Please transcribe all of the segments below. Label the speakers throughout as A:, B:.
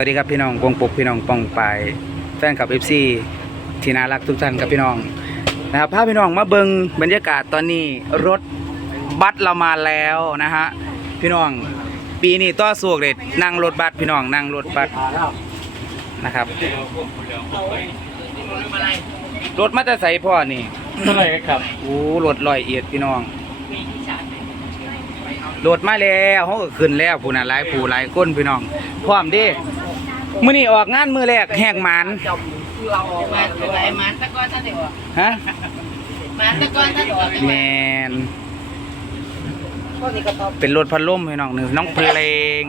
A: สวัสดีครับพี่น้องกวงปกพี่น้องปองปายแฟนคลับเอฟซีที่น่ารักทุกท่านครับพี่น้องนะครับพาพี่น้องมาเบิงบรรยากาศตอนนี้รถบัสเรามาแล้วนะฮะพี่น้องปีนี้ต่อสู้เลยนั่งรถบัสพี่น้องนั่งรถบัสนะครับรถมาจะใส่พ่อนี่
B: เท่าไหร่ครับ
A: โอ้รถลอยเอียดพี่น้องรถมาแล้วเขาก็ขึ้นแล้วผู้น่ะหลายผู้หลายคนพี่น้องพร้อมเด้ มื้อนี้ออกงานมื้อแรกแหกหมาน
C: มาตัวไหนมาตะกอนท่านเดียว
A: ฮะ
C: มาตะกอนท่านเดียว
A: แมนเป็นรถพัดลมพี่น้องหนึ่งน้องเพลง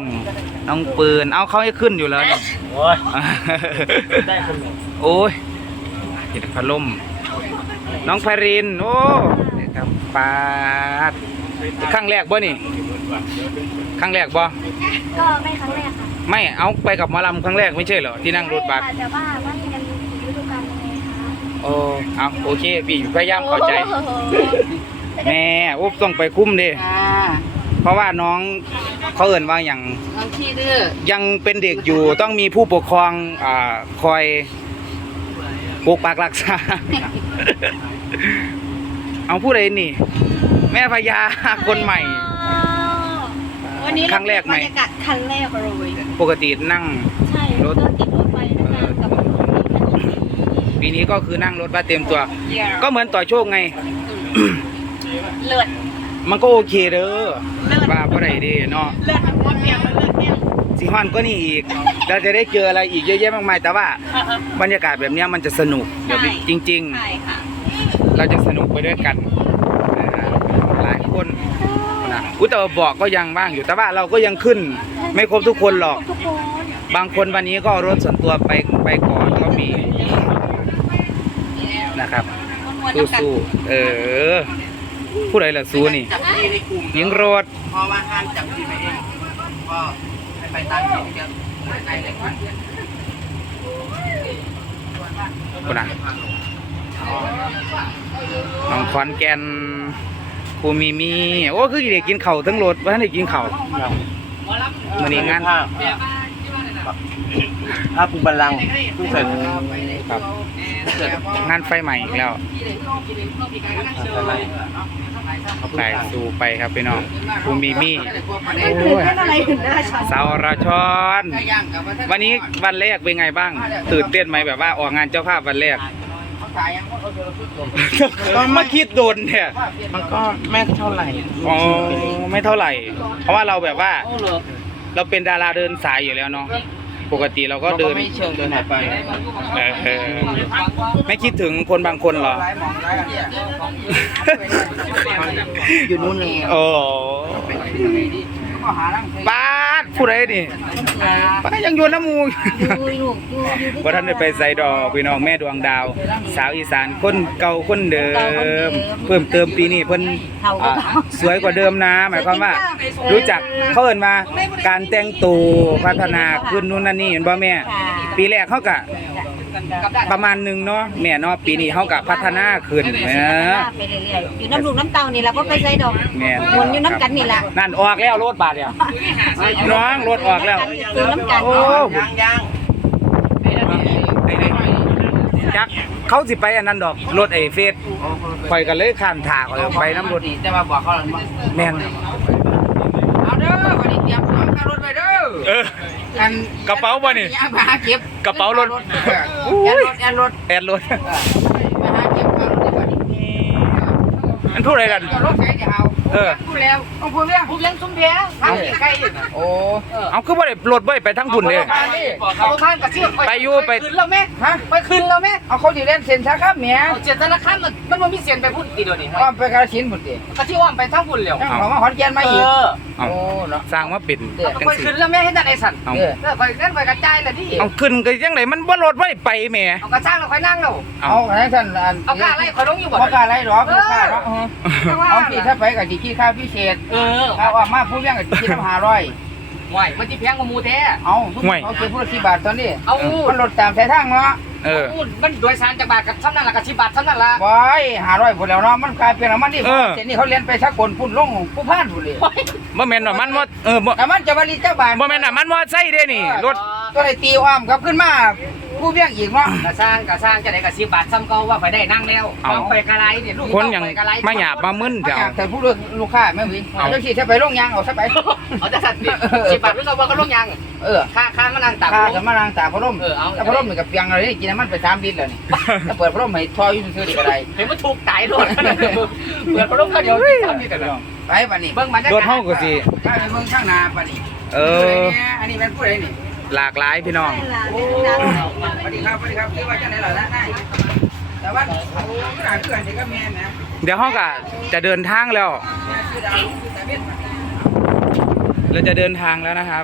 A: น้องปืน เอาเขาให้ขึ้นอยู่แล้วนี่
B: โอ้ยได้คนหนึ่ง
A: โอ้ยเห็นพัดลม น้องพาริน โอ้นี่ครับปาดครั้งแรกบ่นี่ครั้งแรกบ่
D: ก็ไม่ครั้งแรกค่ะ
A: ไม่เอาไปกับหมอลำครั้งแรกไม่ใช่เหรอที่นั่งรถบัส
D: ใช่ค่ะแต่ว่าว่ายังมีฤดูกาลยังไงคะ
A: โอ้เอาโอเคพี่พยายามเข้าใจ
D: โอ้โห
A: แม่อุ๊บต้องไปคุ้มดิ
C: อ่า
A: เพราะว่าน้องเขาเอิ่นว่าอย่าง
C: บางทีเด้อ
A: ยังเป็นเด็กอยู่ต้องมีผู้ปกครองอ่าคอยปกปักรักษา เอาผู้ใดนี่ แม่พญาคนใหม่
D: วันนี้
A: ครั้งแรกไหม
D: บรรยากาศครั้งแรกเลย
A: ปกตินั่ง
D: ใช่
A: รถ
D: ก็ติดรถไฟนานๆกับรถคันนี้
A: ปีนี้ก็คือนั่งรถบัสเต็มตัว ก็เหมือนต่อโชคไง
D: เลิศ
A: มันก็โอเคเด้อว่าบ่ได้เดีเนาะ
D: เลิศทั้งหมดเปียกมันเลิศเนี่ย
A: สิฮอนก็นี่อีก เราจะได้เจออะไรอีกเยอะแยะมากมายแต่ว่า บรรยากาศแบบเนี้ยมันจะสนุกเดี๋ยวจริงๆ
D: ใช่ค่ะ
A: เราจะสนุกไปด้วยกันนะฮะหลายคนนะ อุยแต่ว่าบอกก็ยังว่างอยู่แต่ว่าเราก็ยังขึ้น ไม่ครบทุกคนหรอก
D: ทุกคน
A: บางคนวันนี้ก็เอารถส่วนตัวไปไปก่อนก็มีนะครับ สู้ๆเออ ผู้ใดล่ะสู้นี่
C: จับที่ในกลุ่ม
A: หญิงโรด
C: พอว่าห้ามจับที่ไปเองก็ให้ไปตามที่เดียวในในกลุ่ม
A: คนน่ะน้องขอนแก่น ครูมีมีโอ้คือเด็กกินเข่าวทั้งรถว่าท่านได้กินเข่าวมื้อนี้งาน
B: ภาพภาพปูบัลลังก์เพิ่งเสร็จ
A: ครับงานไฟใหม่อีกแล้วใส่สู่ไปครับพี่น้องคุณมีมี่โอ้ย
D: อะไรถึงได้ฉัน
A: สาวราชอนวันนี้วันแรกเป็นไงบ้าง ตื่นเต้นไหมแบบว่าออกงานเจ้าภาพวันแรก ก็มาคิดโดนเนี่ย
B: มันก็ไม่เท่าไหร่
A: อ๋อไม่เท่าไหร่ เพราะว่าเราแบบว่า เราเป็นดาราเดินสายอยู่แล้วเนาะปกติเราก็เดิน
B: ไม่เชิงเดินหายไป
A: เออเออไม่คิดถึงคนบางคนเหรอ
C: อยู่นู่นเอง
A: โอ้ ปาดผู้ใดนี่ปาดยังโยนน้ำมูก
D: ดูอยู่ดูอยู่ที่
A: ว่าท่านได้ไปใส่ดอกพี่น้องแม่ดวงดาว สาวอีสานคนเก่าคนเดิม เพิ่มเติมปีนี้เพิ่นอ่าสวยกว่าเดิมนะ หมายความว่า รู้จักเขาเอิ้นมาการแต่งตัวพัฒนาขึ้นนู่นนั่นนี่เห็นบ่แม่ ปีแรกเขากะประมาณหนึงเนาะแม่เนาะปีนี้เขากะพัฒนาขึ้นเออ
D: ไปเรื่อยๆอยู่น้ำลูกน้ำเต้านี่เราก็ไปใส่ดอก
A: แม่น
D: วนอยู่น้ำกันนี่แหละ
A: นั่นออกแล้วรถบาดเนี่ยน้องรถออกแล้ว
D: ซื้อน้ำกัน
A: โอ้
C: ยังยัง
A: จักเขาสิไปอันนั้นดอกรถไอ้เฟสข่อยก็เลยข้ามทางข่อยไปน้ำรถ
C: แต่ว่าบอกเขาแล้วว่า
A: แม่น
C: เอาเด้อวันนี้เตรียมของค่ารถไปเด้อ
A: เออ
C: อัน
A: กระเป๋าบ่นี่
C: ย่างไปหาเก็บ
A: กระเป๋ารถ
C: แอนรถแอนรถ
A: แอดรถ
C: ไปหาเก็บค่ารถดีกว่านี้
A: มันพูดอะไรกัน
C: รถใครจะเอา
A: เออ
C: พูดแล้วต้องพูดเรื่องพูดเรื่องซุ้มเพียทางนี้ใครอีก
A: โอ้ เอาคือบ่ได้รถบ่ได้ไปทั้งพุ่นเลย
C: เอาข้างกับเชือก
A: ไปอยู่ไป
C: ขึ้นแล้วแม่ฮะ ไปขึ้นแล้วแม่ เอาเขาดีเล่นเซ็นช้าครับเมียเจ็ดธนาคารมันมันมันมีเซ็นไปพุ่นตีเดียวนี่อ้อมไปกระชินพุ่นตีกระชิอ้อมไปทั้งพุ่นเร็วของมาขอนแก่นมาอีก
A: เอาสร้างมาเป็นจัง
C: ไป
A: ซี่
C: ขึ้นแล้วแม่ให้จัดไอ้สัน
A: เอา
C: เออไปเล่นไปกระจายเลยดิ
A: เอาขึ้นก็ยังไงมันบ่รถบ่ได้ไปแหม่
C: เอากระช่างเราค่อยนั่งเรา
A: เอา
E: เอาไหนท่านอัน
C: เอากล้าไล่ข่อยลงอยู่บ่
E: บ่กล้าไรหรอกบ่กล้าหรอกเอาพี่ถ้าไปกับสิคิดค่าพิเศษ
C: เออ
E: ถ้าว่ามาผู้เลี้ยงก็สิคิดห้าร้อย
C: ไหวมันจะแพงกว่ามูแท้
E: เอาเอาเก็บผู้ละสิบบาทตอนนี้
C: เอา
E: มันลดตามสายทางเนาะ
A: เออ
C: มันโดยสารจากบาทกับซ้ำนั่นละกับสิบบาทซ้ำนั่นละ
E: บอยห้าร้อยพุ่นแล้วเนาะมันกลายเป็นน้ำมันนี่เสร็จนี่เขาเรียนไปสักคนพุ่นลงผู้พานพุ่นเลย
A: บ่แม่นว่ามันว่าเออบ่
E: แต่มันจะบริจ้าบาท
A: บ่แม่นว่ามันว่าใส่เด้นี่รถ
E: ก็เลยตีอ้อมกลับขึ้นมา ผู้เบี้ยงอีกเนาะ
C: กระสร้างกระสร้างจะได้กระสิบบาทซ้ำเก่าว่าไปได้นั่งแล้วเอาไปกระไรเนี่ยลูก
A: คนอย่างมาหยาบมามึนเดี๋ยว
E: แต่ผู้ลูกค้าไม่วิ่งเอาจังสิถ้าไปโรงยางเอาซะไป
C: เอาจะสั่นดิสิบบาทไม่ก็ว่าก็ลงยัง
E: เออ
C: ค่าค่ามานั่งตัก
E: ข้าจะมานางตากพัดลม
C: เออเอา
E: แล้วพัดลมนี่กับเปียงอะไรนี่กินน้ำมันไปสามลิตรแล้วนี่ ถ้าเปิดพัดลมให้ทออยู่ซื่อๆดีก็ได้
C: เห็นว่าถูกตายโดนเปิดพัดลมก็เดียวทำนี่แต่ละ
E: ไปบัดนี้
C: เบิ่งบรรยากาศ
A: รถเฮาก็สิ
E: ไปเบิ่งข้างหน้าบัดนี้
A: เออ
E: อันนี้เป็นผู้ใดนี่
A: หลากหลายพี่น้อง
E: โอ้สวัสดีครับสวัสดีครับคือว่าจังได๋ล่ะนะนายแต่ว่าโอ้ขนาดเพื่อนนี่ก็แม่นนะ
A: เดี๋ยวเฮาก็จะเดินทางแล้ว
E: แม่คือดาวคือตะเวน
A: เราจะเดินทางแล้วนะครับ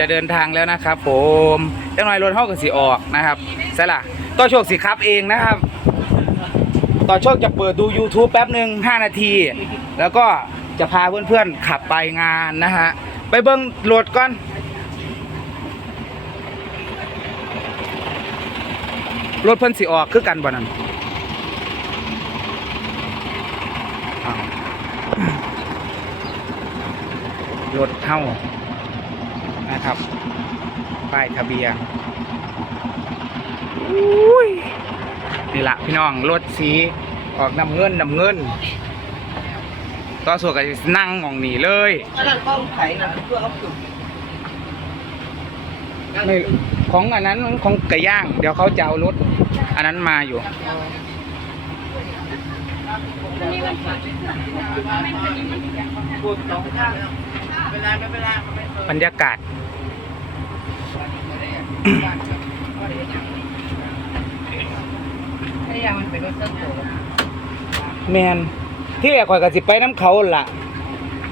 A: จะเดินทางแล้วนะครับ ผมจังหน่อยรถเฮาก็สิออกนะครับใช่ล่ะต่อโชคสิครับเองนะครับ ต่อโชคจะเปิดดู YouTube แป๊บหนึ่ง5 นาที แล้วก็จะพาเพื่อนๆขับไปงานนะฮะ ไปเบิ้งโหลดก่อน รถเพิ่นสิออกคือกันบ่นั่นรถเท่านะครับ ป้ายทะเบียนนี่ละพี่น้อง รถสีออกน้ำเงินน้ำเงิน ต่อส่วนกับนั่งหมองหนีเลย
E: อันนั้นต้องไถนะเพื่อเอาขึ้น
A: ไม่ของอันนั้นของไก่ย่าง เดี๋ยวเขาจะเอารถ อันนั้นมาอยู่
E: พูดสองข้างเวลาไม่เวลา
A: บรรยากาศ
E: ไอ้ยังมันเป็นรถเส้นโต
A: แมน ที่แรกข่อยก็สิไปน้ำเขาล่ะ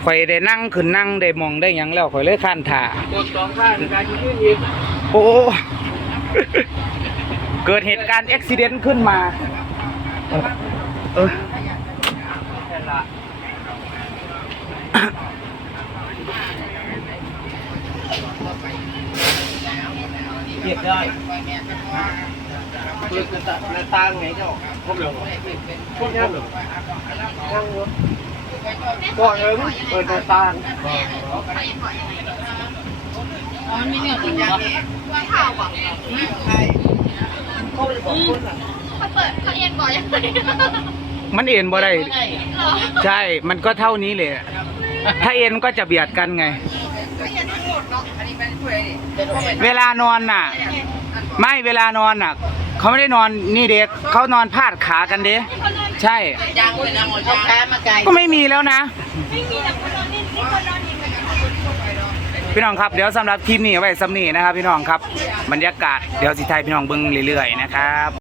A: ข่อยได้นั่งขึ้นนั่งได้มองได้หยังแล้วข่อยเลยข้านถ่า
E: พูดสองข้างการยืนยืน
A: โอ้ เกิดเหตุการณ์อุบิเหตุขึ้นมาเออเออ
E: เกียดได้ เปิดกระตาตาไงเจ้าพวกเราพวกนี้หรอนั่งรถก็เอิ้งเปิดกระตา
A: มันเอ็นบ่ได้ ใช่ มันก็เท่านี้เลยถ้าเอ็นก็จะเบียดกันไง เวลานอนน่ะ ไม่เวลานอนน่ะ เขาไม่ได้นอนนี่เด็กเขานอนพาดขากันเด็ใช่
E: ยังเป็นน้ำหมดยังแพ้มาไกล
A: ก็ไม่มีแล้วนะ พี่น้องครับเดี๋ยวสำหรับคลิปนี้เอาไว้สำนีนะครับ พี่น้องครับบรรยากาศเดี๋ยวสิไทยพี่น้องเบิ้งเรื่อยๆนะครับ